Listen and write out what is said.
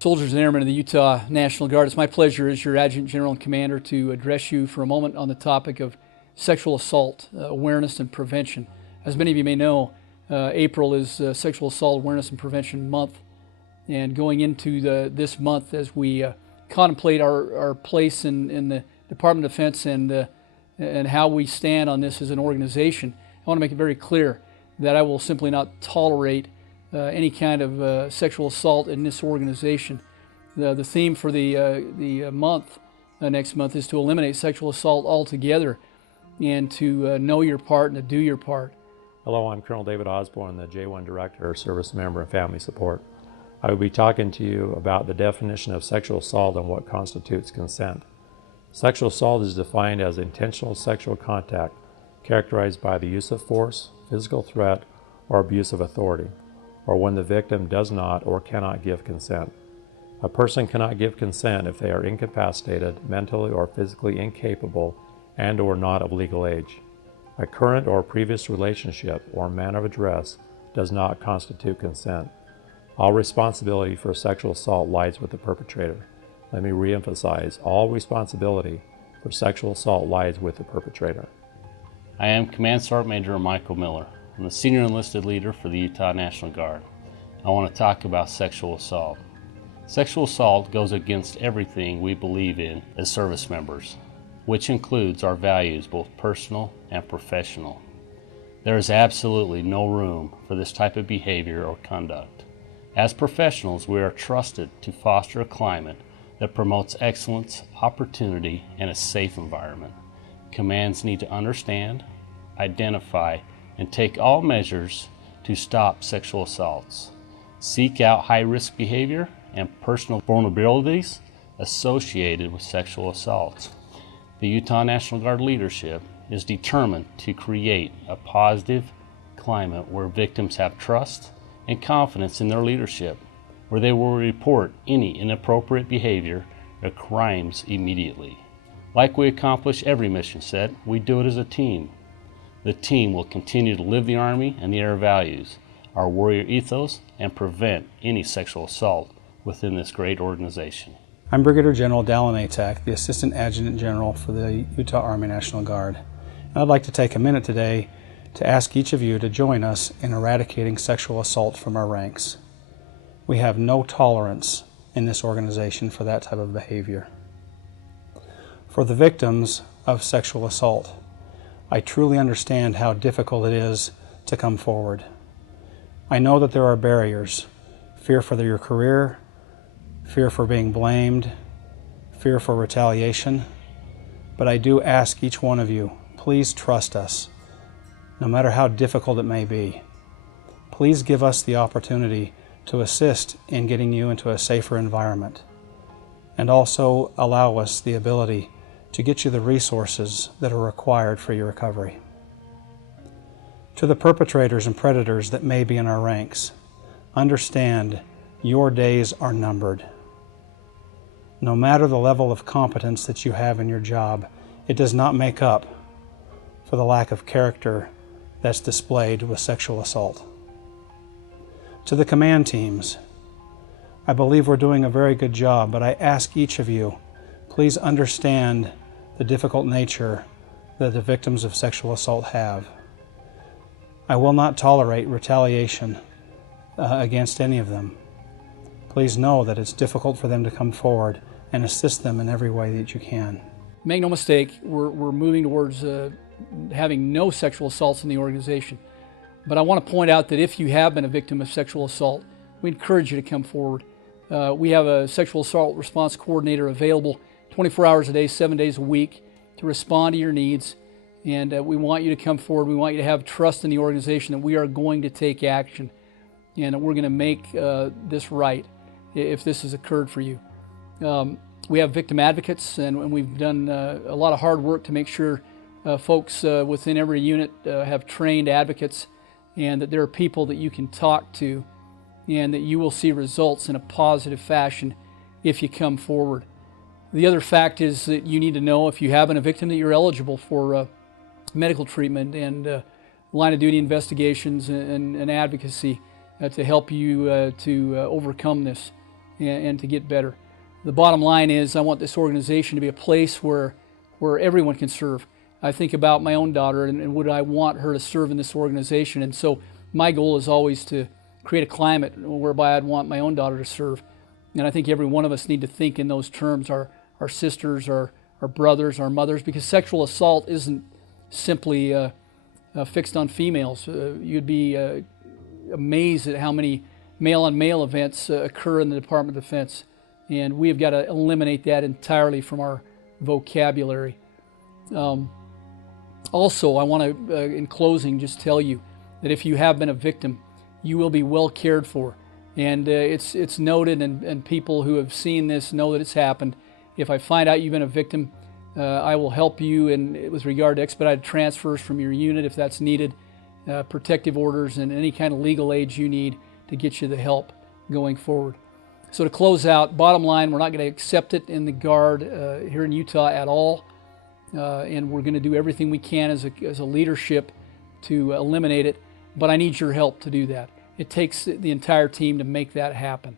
Soldiers and Airmen of the Utah National Guard, it's my pleasure as your Adjutant General and Commander to address you for a moment on the topic of sexual assault awareness and prevention. As many of you may know, April is Sexual Assault Awareness and Prevention Month, and going into this month as we contemplate our place in the Department of Defense and how we stand on this as an organization, I want to make it very clear that I will simply not tolerate any kind of sexual assault in this organization. The theme for the month, next month, is to eliminate sexual assault altogether and to know your part and to do your part. Hello, I'm Colonel David Osborne, the J1 Director, Service Member and Family Support. I will be talking to you about the definition of sexual assault and what constitutes consent. Sexual assault is defined as intentional sexual contact characterized by the use of force, physical threat, or abuse of authority, or when the victim does not or cannot give consent. A person cannot give consent if they are incapacitated, mentally or physically incapable, and or not of legal age. A current or previous relationship or manner of address does not constitute consent. All responsibility for sexual assault lies with the perpetrator. Let me reemphasize, all responsibility for sexual assault lies with the perpetrator. I am Command Sergeant Major Michael Miller. I'm the Senior Enlisted Leader for the Utah National Guard. I want to talk about sexual assault. Sexual assault goes against everything we believe in as service members, which includes our values, both personal and professional. There is absolutely no room for this type of behavior or conduct. As professionals, we are trusted to foster a climate that promotes excellence, opportunity, and a safe environment. Commands need to understand, identify, and take all measures to stop sexual assaults. Seek out high-risk behavior and personal vulnerabilities associated with sexual assaults. The Utah National Guard leadership is determined to create a positive climate where victims have trust and confidence in their leadership, where they will report any inappropriate behavior or crimes immediately. Like we accomplish every mission set, we do it as a team. The team will continue to live the Army and the Air values, our warrior ethos, and prevent any sexual assault within this great organization. I'm Brigadier General Dallin Atack, the Assistant Adjutant General for the Utah Army National Guard. And I'd like to take a minute today to ask each of you to join us in eradicating sexual assault from our ranks. We have no tolerance in this organization for that type of behavior. For the victims of sexual assault, I truly understand how difficult it is to come forward. I know that there are barriers, fear for your career, fear for being blamed, fear for retaliation, but I do ask each one of you, please trust us, no matter how difficult it may be. Please give us the opportunity to assist in getting you into a safer environment, and also allow us the ability to get you the resources that are required for your recovery. To the perpetrators and predators that may be in our ranks, understand your days are numbered. No matter the level of competence that you have in your job, it does not make up for the lack of character that's displayed with sexual assault. To the command teams, I believe we're doing a very good job, but I ask each of you, please understand the difficult nature that the victims of sexual assault have. I will not tolerate retaliation against any of them. Please know that it's difficult for them to come forward and assist them in every way that you can. Make no mistake, we're moving towards having no sexual assaults in the organization. But I want to point out that if you have been a victim of sexual assault, we encourage you to come forward. We have a sexual assault response coordinator available 24 hours a day, 7 days a week to respond to your needs. And we want you to come forward. We want you to have trust in the organization that we are going to take action and that we're going to make this right if this has occurred for you. We have victim advocates, and we've done a lot of hard work to make sure folks within every unit have trained advocates, and that there are people that you can talk to and that you will see results in a positive fashion if you come forward. The other fact is that you need to know, if you have been a victim, that you're eligible for medical treatment and line of duty investigations and advocacy to help you to overcome this. and to get better. The bottom line is I want this organization to be a place where everyone can serve. I think about my own daughter and would I want her to serve in this organization, and so my goal is always to create a climate whereby I'd want my own daughter to serve. And I think every one of us need to think in those terms, our sisters, our brothers, our mothers, because sexual assault isn't simply fixed on females. You'd be amazed at how many male-on-male events occur in the Department of Defense, and we have got to eliminate that entirely from our vocabulary. Also, I want to, in closing, just tell you that if you have been a victim, you will be well cared for. And it's noted, and people who have seen this know that it's happened. If I find out you've been a victim, I will help you with regard to expedited transfers from your unit if that's needed, protective orders, and any kind of legal aid you need to get you the help going forward. So to close out, bottom line, we're not going to accept it in the Guard here in Utah at all. And we're going to do everything we can as a leadership to eliminate it. But I need your help to do that. It takes the entire team to make that happen.